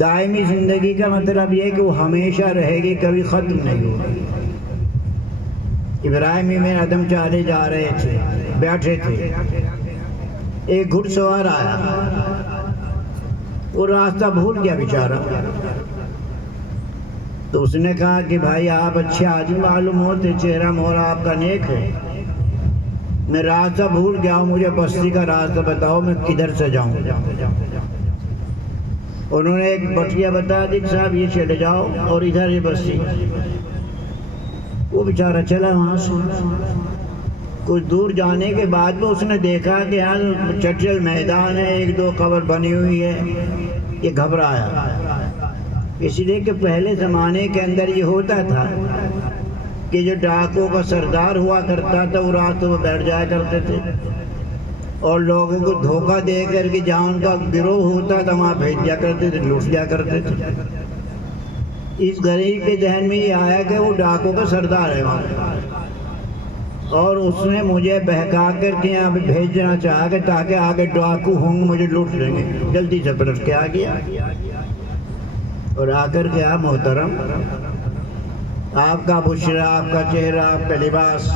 دائمی زندگی کا مطلب یہ ہے کہ وہ ہمیشہ رہے گی، کبھی ختم نہیں ہوگی۔ ابراہیم میں ادم چالے جا رہے تھے، بیٹھے تھے، ایک گھڑ سوار آیا، وہ راستہ بھول گیا بیچارہ، تو اس نے کہا کہ بھائی آپ اچھے آدمی معلوم ہوتے، چہرہ مہرہ آپ کا نیک ہے، میں راستہ بھول گیا ہوں، مجھے بستی کا راستہ بتاؤ، میں کدھر سے جاؤں؟ انہوں نے ایک بٹیا بتا دی کہ صاحب یہ چلے جاؤ اور ادھر یہ بستی۔ وہ بیچارہ چلا وہاں سے، کچھ دور جانے کے بعد میں اس نے دیکھا کہ یہاں چٹل میدان ہے، ایک دو قبر بنی ہوئی ہے، یہ گھبرایا، اس لیے کہ پہلے زمانے کے اندر یہ ہوتا تھا کہ جو ڈاکوں کا سردار ہوا کرتا تھا وہ راستوں میں بیٹھ جایا کرتے تھے اور لوگوں کو دھوکہ دے کر کے جہاں ان کا گروہ ہوتا تھا وہاں بھیج دیا کرتے تھے، لوٹ لیا کرتے تھے۔ اس غریب کے ذہن میں یہ آیا کہ وہ ڈاکوں کا سردار ہے وہاں، اور اس نے مجھے بہکا کر کے یہاں پہ بھیجنا چاہا کہ تاکہ آگے ڈاکو ہوں گے مجھے لوٹ لیں گے۔ جلدی سے پلٹ کے آ گیا اور آ کر کے محترم آپ کا بشرا، آپ کا چہرہ، آپ کا لباس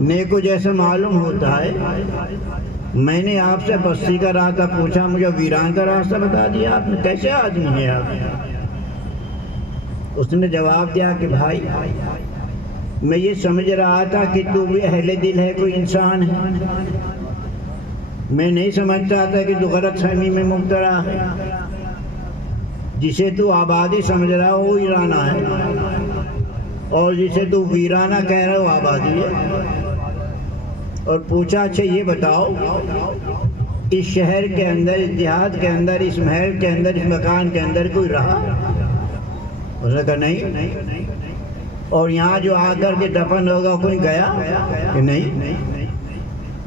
نیکو جیسا معلوم ہوتا ہے، میں نے آپ سے بستی کا راستہ پوچھا، مجھے ویران کا راستہ بتا دیا آپ نے، کیسے آدمی ہے آپ؟ اس نے جواب دیا کہ بھائی میں یہ سمجھ رہا تھا کہ تو بھی اہل دل ہے، کوئی انسان ہے، میں نہیں سمجھتا تھا کہ تو غلط فہمی میں مبتلا ہے، جسے تو آبادی سمجھ رہا وہ ویرانہ ہے، اور جسے تو ویرانہ کہہ رہا وہ آبادی ہے۔ اور پوچھا اچھا یہ بتاؤ اس شہر کے اندر، اس دیہات کے اندر، اس محل کے اندر، اس مکان کے اندر کوئی رہا؟ اس نے کہا نہیں۔ اور یہاں جو آ کر کے دفن ہوگا کوئی گیا کہ نہیں؟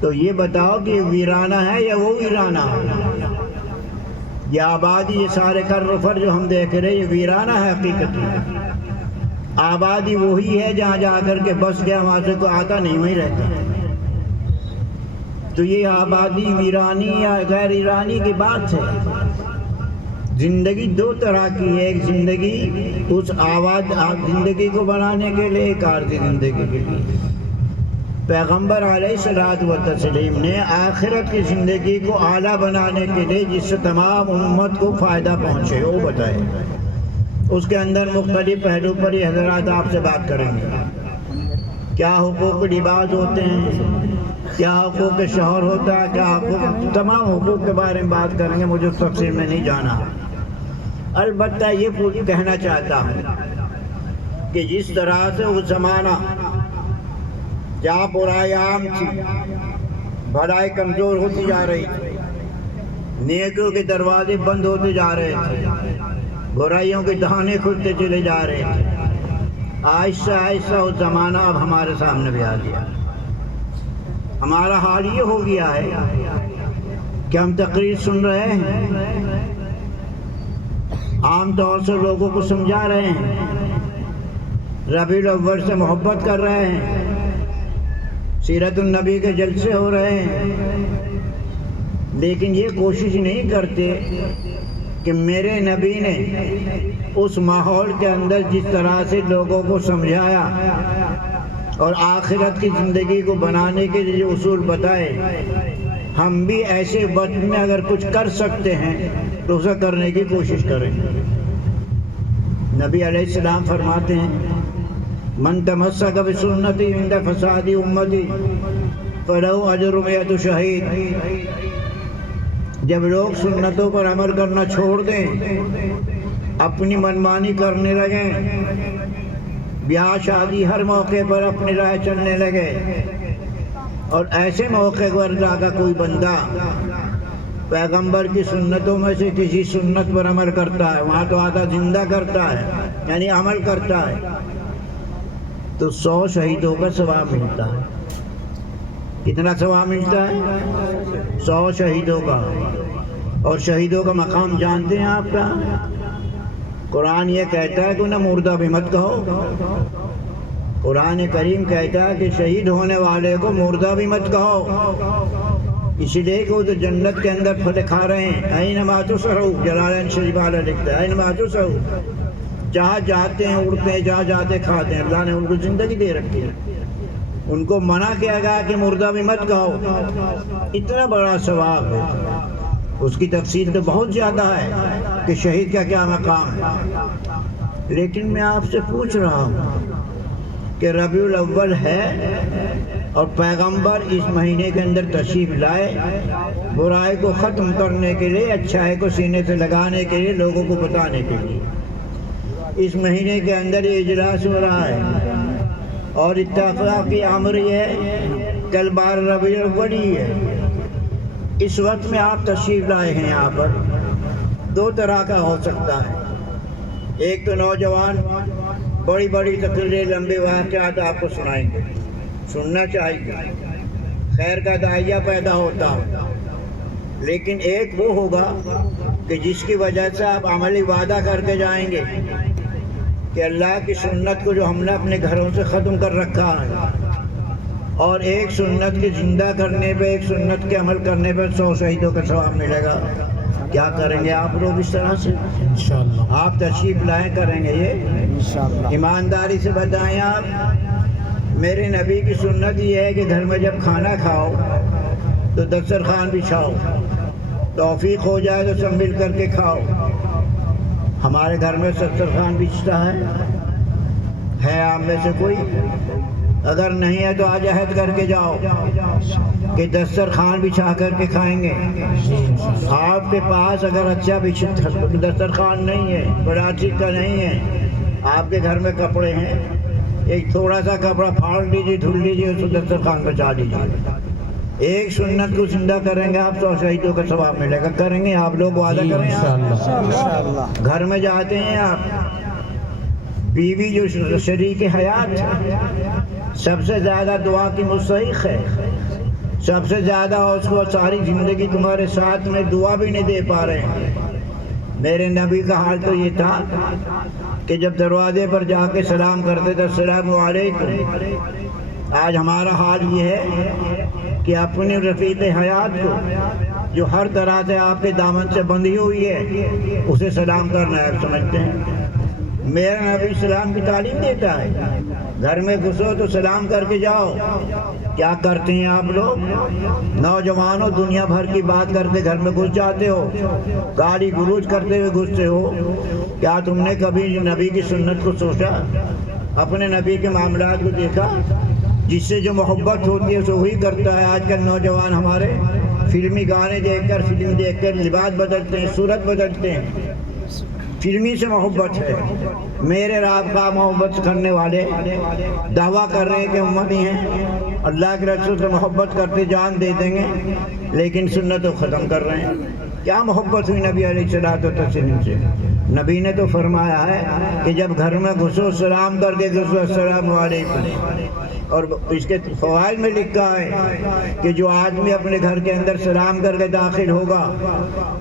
تو یہ بتاؤ کہ یہ ویرانہ ہے یا وہ ویرانہ؟ یہ آبادی، یہ سارے کر و فر جو ہم دیکھ رہے ہیں یہ ویرانہ ہے حقیقت میں۔ آبادی وہی ہے جہاں جا کر کے بس گیا، وہاں سے کوئی آتا نہیں، وہیں رہتا۔ تو یہ آبادی ویرانی یا غیر ایرانی کی بات ہے۔ زندگی دو طرح کی ہے، ایک زندگی اس زندگی کو بنانے کے لیے، ایک عارضی زندگی کے لیے۔ پیغمبر علیہ السلام نے آخرت کی زندگی کو اعلیٰ بنانے کے لیے جس سے تمام امت کو فائدہ پہنچے وہ بتائے، اس کے اندر مختلف پہلو پر یہ حضرات آپ سے بات کریں گے۔ کیا حقوق لباس ہوتے ہیں، کیا حقوق شوہر ہوتا ہے، کیا حقوق، تمام حقوق کے بارے میں بات کریں گے، مجھے تفصیل میں نہیں جانا۔ البتہ یہ کہنا چاہتا ہوں کہ جس طرح سے وہ زمانہ جہاں برائی عام تھی، بھلائی کمزور ہوتی جا رہی تھی، نیکیوں کے دروازے بند ہوتے جا رہے تھے، برائیوں کے دہانے کھلتے چلے جا رہے تھے، آہستہ آہستہ وہ زمانہ اب ہمارے سامنے بھی آ گیا۔ ہمارا حال یہ ہو گیا ہے کہ ہم تقریر سن رہے ہیں، عام طور سے لوگوں کو سمجھا رہے ہیں، ربیع الاول سے محبت کر رہے ہیں، سیرت النبی کے جلسے ہو رہے ہیں، لیکن یہ کوشش نہیں کرتے کہ میرے نبی نے اس ماحول کے اندر جس طرح سے لوگوں کو سمجھایا اور آخرت کی زندگی کو بنانے کے جو اصول بتائے، ہم بھی ایسے وقت میں اگر کچھ کر سکتے ہیں تو اسے کرنے کی کوشش کریں۔ نبی علیہ السلام فرماتے ہیں من تمسک بسنتی عند فساد امتی فلہ اجر 100 شہید۔ جب لوگ سنتوں پر عمل کرنا چھوڑ دیں، اپنی منمانی کرنے لگیں، بیاہ شادی ہر موقع پر اپنی رائے چلنے لگے، اور ایسے موقع پر جا کر کوئی بندہ پیغمبر کی سنتوں میں سے کسی سنت پر عمل کرتا ہے، وہاں تو آدھا زندہ کرتا ہے یعنی عمل کرتا ہے، تو 100 شہیدوں کا ثواب ملتا ہے۔ کتنا ثواب ملتا ہے؟ 100 شہیدوں کا۔ اور شہیدوں کا مقام جانتے ہیں آپ کا؟ قرآن یہ کہتا ہے کہ انہیں مردہ بھی مت کہو۔ قرآن کریم کہتا ہے کہ شہید ہونے والے کو مردہ بھی مت کہو، اسی لیے کہ وہ تو جنت کے اندر پھل کھا رہے ہیں. اینما تسعوا، جلالین شریف والا لکھتا ہے اینما تسعوا، جہاں جاتے ہیں اڑتے ہیں، جہاں جاتے کھاتے ہیں. اللہ نے ان کو زندگی دے رکھی ہے. ان کو منع کیا گیا کہ مردہ بھی مت کھاؤ. اتنا بڑا ثواب ہے. اس کی تفصیل تو بہت زیادہ ہے کہ شہید کا کیا مقام ہے. لیکن میں آپ سے پوچھ رہا ہوں کہ ربیع الاول ہے اور پیغمبر اس مہینے کے اندر تشریف لائے برائی کو ختم کرنے کے لیے، اچھائی کو سینے سے لگانے کے لیے، لوگوں کو بتانے کے لیے. اس مہینے کے اندر یہ اجلاس ہو رہا ہے اور اتفاقی امر یہ ہے کل 12 ربیع الاول ہی ہے. اس وقت میں آپ تشریف لائے ہیں. یہاں پر دو طرح کا ہو سکتا ہے. ایک تو نوجوان بڑی بڑی تقریریں، لمبے واقعات آپ کو سنائیں گے، سننا چاہیے، خیر کا داعیہ پیدا ہوتا. لیکن ایک وہ ہوگا کہ جس کی وجہ سے آپ عملی وعدہ کر کے جائیں گے کہ اللہ کی سنت کو جو ہم نے اپنے گھروں سے ختم کر رکھا ہے، اور ایک سنت کے زندہ کرنے پہ، ایک سنت کے عمل کرنے پہ 100 شہیدوں کا ثواب ملے گا. کیا کریں گے آپ لوگ اس طرح سے؟ انشاءاللہ آپ تشریف لائیں، کریں گے یہ انشاءاللہ. ایمانداری سے بتائیں آپ. میرے نبی کی سنت یہ ہے کہ گھر میں جب کھانا کھاؤ تو دسترخوان بچھاؤ، توفیق ہو جائے تو سب مل کر کے کھاؤ. ہمارے گھر میں دسترخوان بچھتا ہے آپ میں سے کوئی؟ اگر نہیں ہے تو آج عہد کر کے جاؤ کہ دسترخوان بچھا کر کے کھائیں گے. آپ کے پاس اگر اچھا دسترخوان نہیں ہے، پلاسٹک کا نہیں ہے، آپ کے گھر میں کپڑے ہیں، ایک تھوڑا سا کپڑا پھاڑ لیجیے، دھل لیجیے، اس کو دسترخوان بچا لیجیے. ایک سنت کو زندہ کریں گے آپ 100 شہیدوں کا ثواب ملے گا. کریں گے آپ لوگ؟ وعدہ کریں انشاءاللہ. گھر میں جاتے ہیں آپ، بیوی جو شریک حیات ہے، سب سے زیادہ دعا کی مستحق ہے، سب سے زیادہ اس کو ساری زندگی تمہارے ساتھ میں دعا بھی نہیں دے پا رہے ہیں. میرے نبی کا حال تو یہ تھا کہ جب دروازے پر جا کے سلام کرتے تھے السلام علیکم. آج ہمارا حال یہ ہے کہ اپنے رفیق حیات کو جو ہر طرح سے آپ کے دامن سے بندھی ہوئی ہے اسے سلام کرنا ہے. آپ سمجھتے ہیں میرا نبی اسلام کی تعلیم دیتا ہے گھر میں گھسو تو سلام کر کے جاؤ. کیا کرتے ہیں آپ لوگ؟ نوجوانوں دنیا بھر کی بات کرتے گھر میں گھس جاتے ہو، گالی گلوچ کرتے ہوئے گھستے ہو. کیا تم نے کبھی نبی کی سنت کو سوچا؟ اپنے نبی کے معاملات کو دیکھا؟ جس سے جو محبت ہوتی ہے سو وہی کرتا ہے. آج کل نوجوان ہمارے فلمی گانے دیکھ کر، فلم دیکھ کر لباس بدلتے ہیں، صورت بدلتے ہیں. فلمی سے محبت ہے. میرے رب کا محبت کرنے والے دعویٰ کر رہے ہیں کہ امتی ہیں، اللہ کے رسول سے محبت کرتے جان دے دیں گے، لیکن سنت کو ختم کر رہے ہیں. کیا محبت ہوئی نبی علیہ الصلوۃ والتسلیم سے؟ نبی نے تو فرمایا ہے کہ جب گھر میں گھسو سلام کر کے گھسو السلام علیکم. اور اس کے فوائد میں لکھا ہے کہ جو آدمی اپنے گھر کے اندر سلام کر کے داخل ہوگا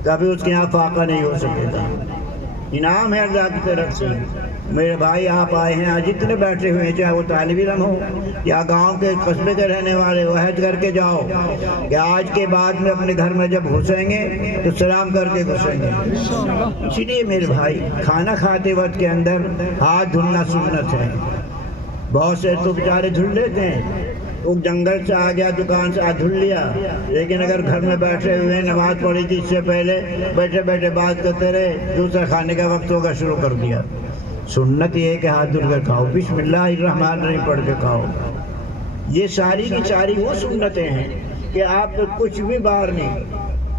کبھی اس کے یہاں فاقہ نہیں ہو سکے گا. انعام ہے اللہ کی طرف سے. میرے بھائی آپ آئے ہیں، جتنے بیٹھے ہوئے ہیں، چاہے وہ طالب علم ہو یا گاؤں کے قصبے کے رہنے والے، وہ عہد کر کے جاؤ کہ آج کے بعد میں اپنے گھر میں جب گھسیں گے تو سلام کر کے گھسیں گے. اسی لیے میرے بھائی کھانا کھاتے وقت کے اندر ہاتھ دھلنا سنت ہے. بہت سے تو بیچارے دھل لیتے ہیں، وہ جنگل سے آ گیا، دکان سے دھل لیا، لیکن اگر گھر میں بیٹھے ہوئے نماز پڑھی تھی اس سے پہلے بیٹھے بیٹھے بات کرتے رہے، دوسرا کھانے کا وقت ہوگا شروع کر دیا. سنت یہ ہے کہ ہاتھ دھل کر کھاؤ، بسم اللہ الرحمن الرحیم پڑھ کے کھاؤ. یہ ساری کی ساری وہ سنتیں ہیں کہ آپ کو کچھ بھی باہر نہیں،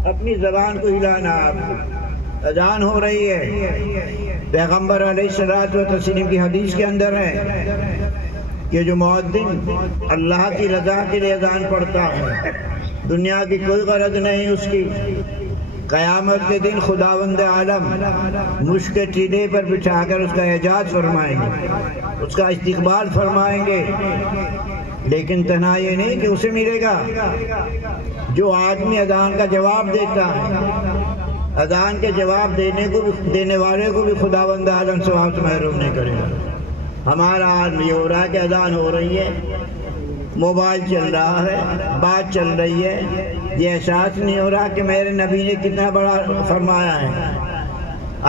اپنی زبان کو ہلانا. آپ اذان ہو رہی ہے، پیغمبر علیہ الصلوۃ والتسلیم کی حدیث کے اندر ہے کہ جو مؤذن اللہ کی رضا کے لیے اذان پڑھتا ہے، دنیا کی کوئی غرض نہیں اس کی، قیامت کے دن خداوند عالم مشک کے ٹیلے پر بٹھا کر اس کا اعزاز فرمائیں گے، اس کا استقبال فرمائیں گے. لیکن تنہا یہ نہیں کہ اسے ملے گا، جو آدمی اذان کا جواب دیتا ہے، اذان کے جواب دینے والے کو بھی خداوند عالم ثواب سے محروم نہیں کرے گا. ہمارا حال یہ ہو رہا ہے کہ اذان ہو رہی ہے، موبائل چل رہا ہے، بات چل رہی ہے، یہ احساس نہیں ہو رہا کہ میرے نبی نے کتنا بڑا فرمایا ہے۔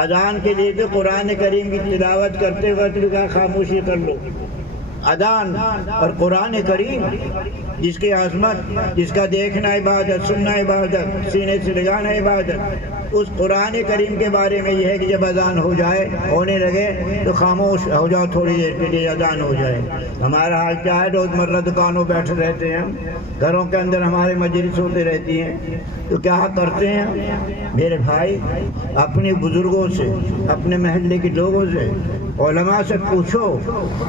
اذان کے لیے تو قرآن کریم کی تلاوت کرتے وقت لکھا خاموشی کر لو۔ اذان اور قرآن کریم جس کی عظمت، جس کا دیکھنا عبادت، سننا عبادت، سینے سے لگانا عبادت، اس قرآن کریم کے بارے میں یہ ہے کہ جب اذان ہو جائے، ہونے لگے تو خاموش ہو جاؤ تھوڑی دیر کے لیے، اذان ہو جائے۔ ہمارا حال کیا ہے؟ روزمرہ دکانوں بیٹھے رہتے ہیں، گھروں کے اندر ہمارے مجلس ہوتے رہتی ہیں، تو کیا کرتے ہیں میرے بھائی؟ اپنے بزرگوں سے، اپنے محلے کے لوگوں سے، علماء سے پوچھو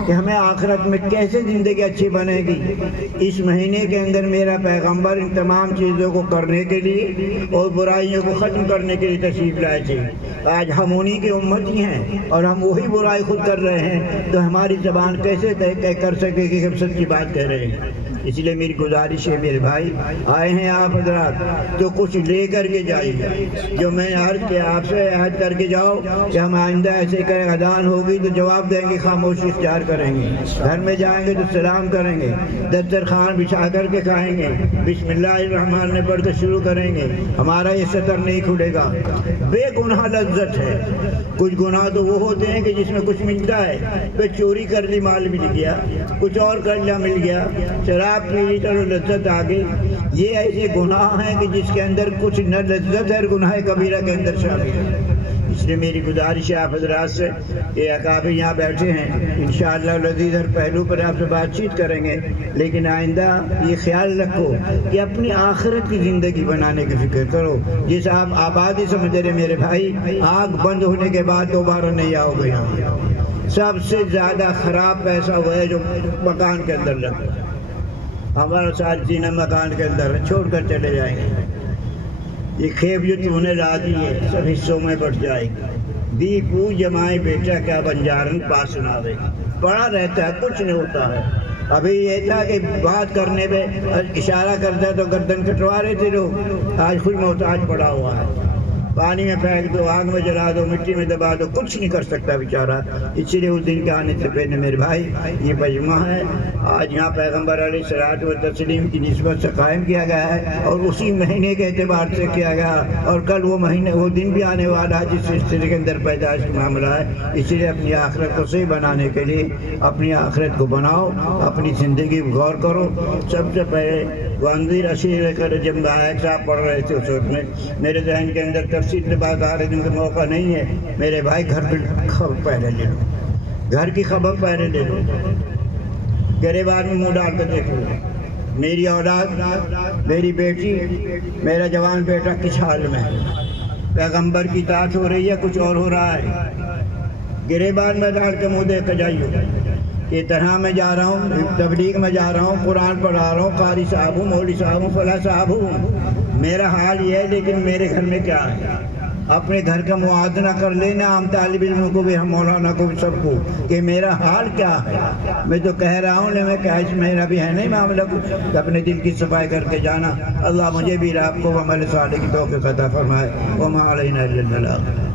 کہ ہمیں آخرت میں کیسے زندگی اچھی بنے گی۔ اس مہینے کے اندر میرا پیغمبر ان تمام چیزوں کو کرنے کے لیے اور برائیوں کو ختم کرنے کے لیے تشریف لائے تھے۔ آج ہم انہی کے امتی ہیں اور ہم وہی برائی خود کر رہے ہیں، تو ہماری زبان کیسے طے کر سکے کہ ہم سچی بات کہہ رہے ہیں؟ اس لیے میری گزارش ہے میرے بھائی، آئے ہیں آپ حضرات تو کچھ لے کر کے جائیے۔ جو میں عرض کیا آپ سے عہد کر کے جاؤ کہ ہم آئندہ ایسے کریں، اذان ہوگی تو جواب دیں گے، خاموشی اختیار کریں گے، گھر میں جائیں گے تو سلام کریں گے، دسترخوان بچھا کر کے کھائیں گے، بسم اللہ الرحمن الرحیم پڑھ کے شروع کریں گے، ہمارا یہ سطر نہیں کھلے گا۔ بے گناہ لذت ہے۔ کچھ گناہ تو وہ ہوتے ہیں کہ جس میں کچھ ملتا ہے، پھر چوری کر لی مال مل گیا، کچھ اور کر لیا مل گیا، شراب پی لی چلو لذت آ گئی۔ یہ ایسے گناہ ہیں کہ جس کے اندر کچھ نہ لذت ہے، گناہ کبیرہ کے اندر شامل ہے۔ اس لیے میری گزارش ہے آپ حضرات سے کہ اکابر یہاں بیٹھے ہیں، انشاءاللہ العزیز ہر پہلو پر آپ سے بات چیت کریں گے، لیکن آئندہ یہ خیال رکھو کہ اپنی آخرت کی زندگی بنانے کی فکر کرو۔ جس آپ آبادی سمجھ رہے میرے بھائی، آنکھ بند ہونے کے بعد دوبارہ نہیں آؤ گے یہاں۔ سب سے زیادہ خراب پیسہ وہ ہے جو مکان کے اندر لگتا ہے۔ ہمارا ساتھ جینا مکان کے اندر ہے، چھوڑ کر چلے جائیں گے۔ یہ کھیپ جو تو نے لا دی ہے سب حصوں میں بٹ جائے گی۔ دی پو جمائے بیٹا کیا بنجارن پاس سناوے، پڑا رہتا ہے کچھ نہیں ہوتا ہے۔ ابھی یہ تھا کہ بات کرنے پہ اشارہ کرتا ہے تو گردن کٹوا رہے تھے لوگ، آج خود محتاج پڑا ہوا ہے۔ پانی میں پھینک دو، آگ میں جلا دو، مٹی میں دبا دو، کچھ نہیں کر سکتا بیچارہ۔ اسی لیے اس دن کے آنے سے پہلے میرے بھائی یہ مجمع ہے، آج یہاں پیغمبر علیہ الصلوۃ والتسلیم کی نسبت سے قائم کیا گیا ہے، اور اسی مہینے کے اعتبار سے کیا گیا، اور کل وہ مہینے وہ دن بھی آنے والا ہے جس سلسلے کے اندر پیدائش کا معاملہ ہے۔ اسی لیے اپنی آخرت کو صحیح بنانے کے لیے اپنی آخرت کو بناؤ، اپنی زندگی کو غور کرو۔ سب سے پہلے وہ انذیر اشیر کر جب آیت صاحب پڑھ رہے تھے اس وقت میں میرے ذہن کے اندر تفصیل سے بات آ رہی تھی، کہ موقع نہیں ہے میرے بھائی، گھر کی خبر پہلے لے لو، گھر کی خبر پہلے لے لو، گریبان میں منہ ڈال کر دیکھ لو، میری اولاد، میری بیٹی، میرا جوان بیٹا کس حال میں ہے، پیغمبر کی اطاعت ہو رہی ہے کچھ اور ہو رہا ہے؟ گریبان میں ڈال کے منہ دیکھ کے جائیے کہ طرح میں جا رہا ہوں، تبلیغ میں جا رہا ہوں، قرآن پڑھا رہا ہوں، قاری صاحب ہوں، مولوی صاحب ہوں، فلاں صاحب ہوں، میرا حال یہ ہے، لیکن میرے گھر میں کیا ہے؟ اپنے گھر کا موازنہ کر لینا، ہم طالب علموں کو بھی، ہم مولانا کو بھی، سب کو، کہ میرا حال کیا ہے۔ میں تو کہہ رہا ہوں لیکن کہا میرا بھی ہے نہیں معاملہ کچھ، اپنے دل کی صفائی کر کے جانا۔ اللہ مجھے بھی آپ کو عمل صالح کی توفیق عطا فرمائے۔ وما علینا الا البلاغ۔